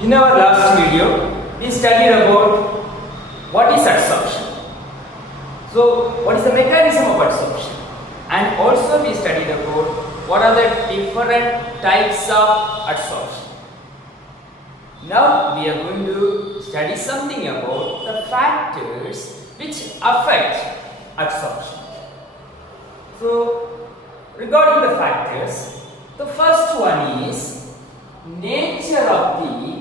In our last video, we studied about what is adsorption. So, what is the mechanism of adsorption? And also we studied about what are the different types of adsorption. Now, we are going to study something about the factors which affect adsorption. So, regarding the factors, the first one is nature of the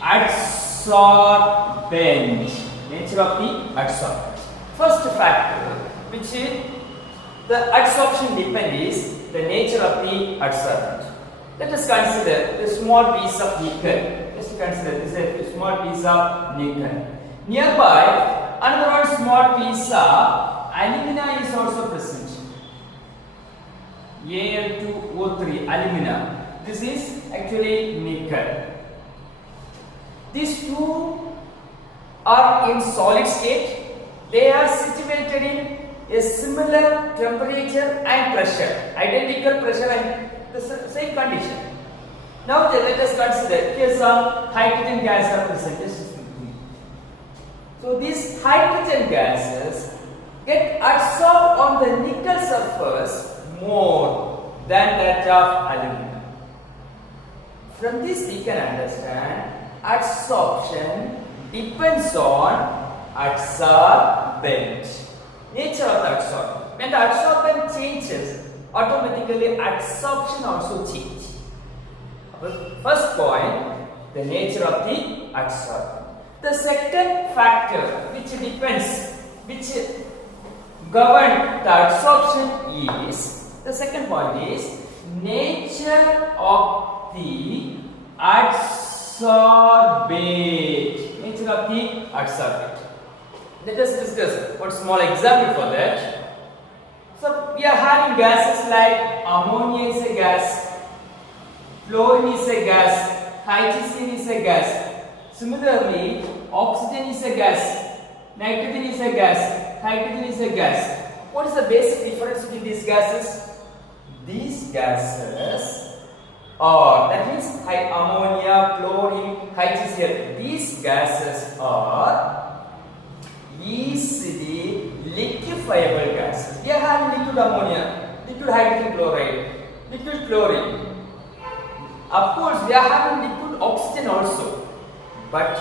adsorbent. Nature of the adsorbent. First factor which is the adsorption depends is the nature of the adsorbent. Let us consider the small piece of nickel. Just consider this is a small piece of nickel. Nearby, another one small piece of alumina is also present. Al2O3 alumina. This is actually nickel. These two are in solid state. They are situated in a similar temperature and pressure, identical pressure and the same condition. Now let us consider here some hydrogen gas are present. So these hydrogen gases get adsorbed on the nickel surface more than that of alumina. From this we can understand adsorption depends on adsorbent. Nature of the adsorbent. When the adsorbent changes, automatically adsorption also changes. First point, the nature of the adsorbent. The second factor which govern the adsorption is, the second point is nature of the adsorbate. Nature of the adsorbate. Let us discuss one small example for that. So we are having gases like ammonia is a gas, fluorine is a gas, hydrogen is a gas. Similarly, oxygen is a gas, nitrogen is a gas, hydrogen is a gas. What is the basic difference between these gases? These gases are, that means ammonia, fluorine, hydrogen. These gases are easily liquefiable gases. We are having liquid ammonia, liquid hydrogen chloride, liquid fluorine. Of course, we are having liquid oxygen also. But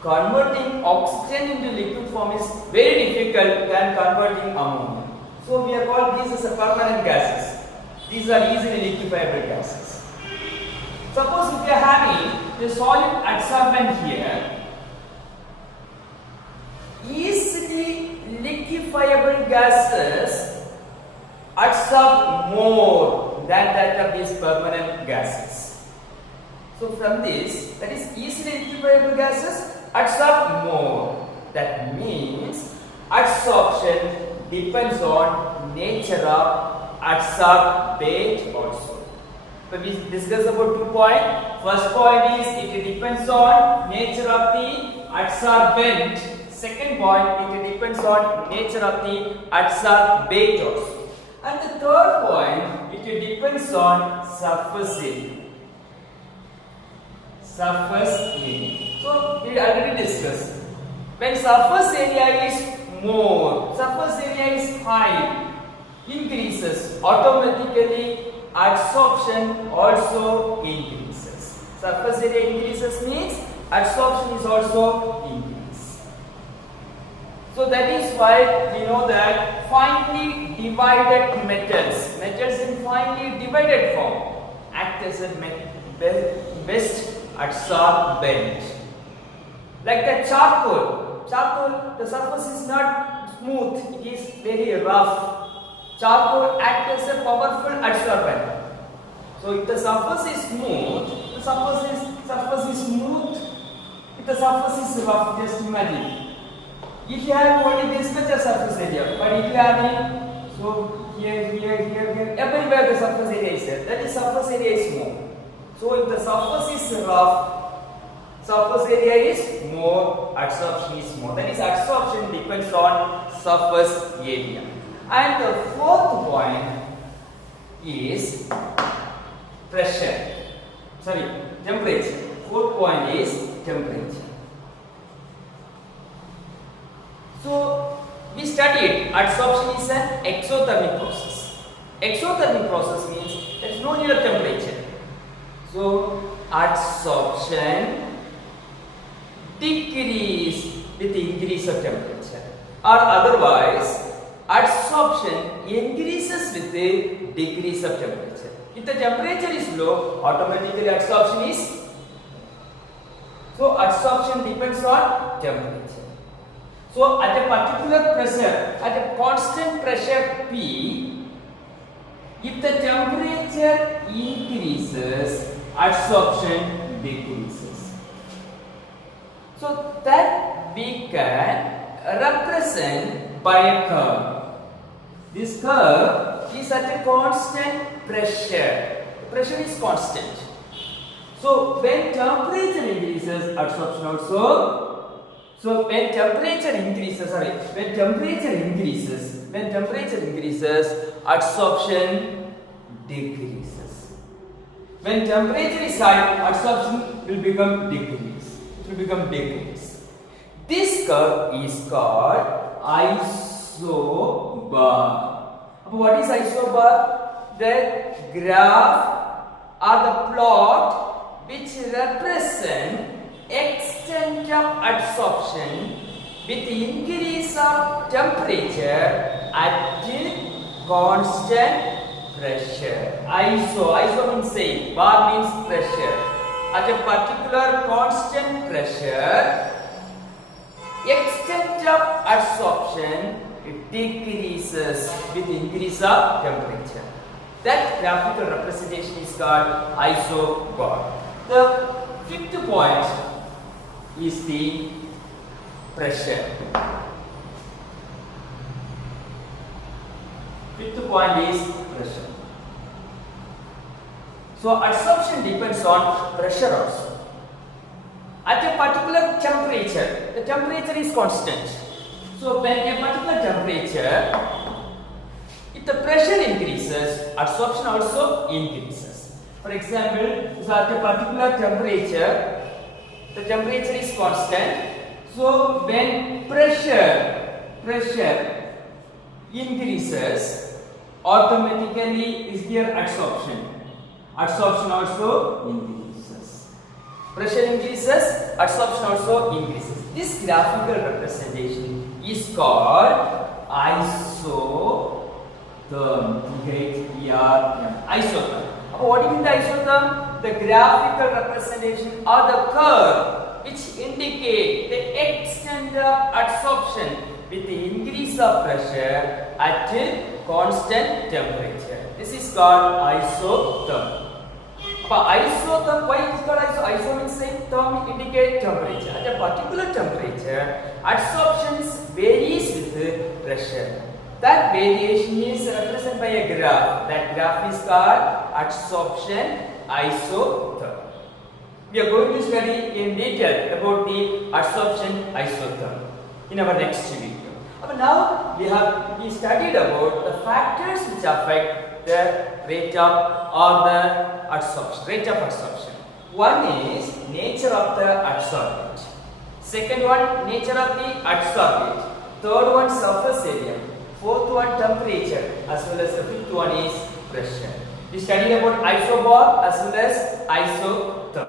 converting oxygen into liquid form is very difficult than converting ammonia. So we are called these as permanent gases. These are easily liquefiable gases. Suppose if we are having the solid adsorbent here, easily liquefiable gases adsorb more than that of these permanent gases. So from this, that is easily liquefiable gases adsorb more. That means adsorption depends on nature of adsorbate also. So we discussed about 2 points. First point is it depends on nature of the adsorbent. Second point, it depends on nature of the adsorbate also. And the third point, it depends on surface area. Surface area. So we already discussed. When surface area is more, surface area is high, increases, automatically adsorption also increases. Surface area increases means adsorption is also increases. So that is why we know that finely divided metals in finely divided form act as a best adsorbent. Like the charcoal, the surface is not smooth, it is very rough. Charcoal acts as a powerful adsorbent. So if the surface is smooth, the surface is smooth. If the surface is rough, just imagine. If you have only this much of surface area, but if you have so here, everywhere the surface area is there. That is surface area is more. So if the surface is rough, surface area is more, adsorption is more. That is adsorption depends on surface area. And the fourth point is pressure. Sorry, temperature. Fourth point is temperature. So we studied adsorption is an exothermic process. Exothermic process means there is no need of temperature. So adsorption decrease with increase of temperature, or otherwise adsorption increases with the decrease of temperature. If the temperature is low, automatically adsorption is. So adsorption depends on temperature. So at a particular pressure, at a constant pressure P, if the temperature increases, adsorption decreases. So that we can represent by a curve. This curve is at a constant pressure. The pressure is constant. So when temperature increases, adsorption also. So when temperature increases, adsorption decreases. When temperature is high, adsorption will become decrease. It will become decrease. This curve is called isobar. What is isobar? The graph or the plot which represent extent of adsorption with increase of temperature at constant pressure. Iso means same, bar means pressure. At a particular constant pressure, extent of adsorption decreases with increase of temperature. That graphical representation is called isobar. The fifth point is the pressure. Fifth point is pressure. So adsorption depends on pressure also. At a particular temperature, the temperature is constant. So when a particular temperature, if the pressure increases, adsorption also increases. For example, so at a particular temperature, the temperature is constant. So when pressure increases, automatically is there adsorption. Adsorption also increases. Pressure increases, adsorption also increases. This graphical representation is called isotherm. Isotherm. What do you mean the isotherm? The graphical representation or the curve which indicate the extent of adsorption with the increase of pressure at constant temperature. This is called isotherm. Isotherm, why it is called iso? Iso means same, therm indicate temperature. At a particular temperature, adsorption varies with the pressure. That variation is represented by a graph. That graph is called adsorption isotherm. We are going to study in detail about the adsorption isotherm in our next video. Now we studied about the factors which affect the rate of or the adsorption, rate of adsorption. One is nature of the adsorbent. Second one, nature of the adsorbate. Third one, surface area. Fourth one, temperature, as well as the fifth one is pressure. We studied about isobar as well as isotherm.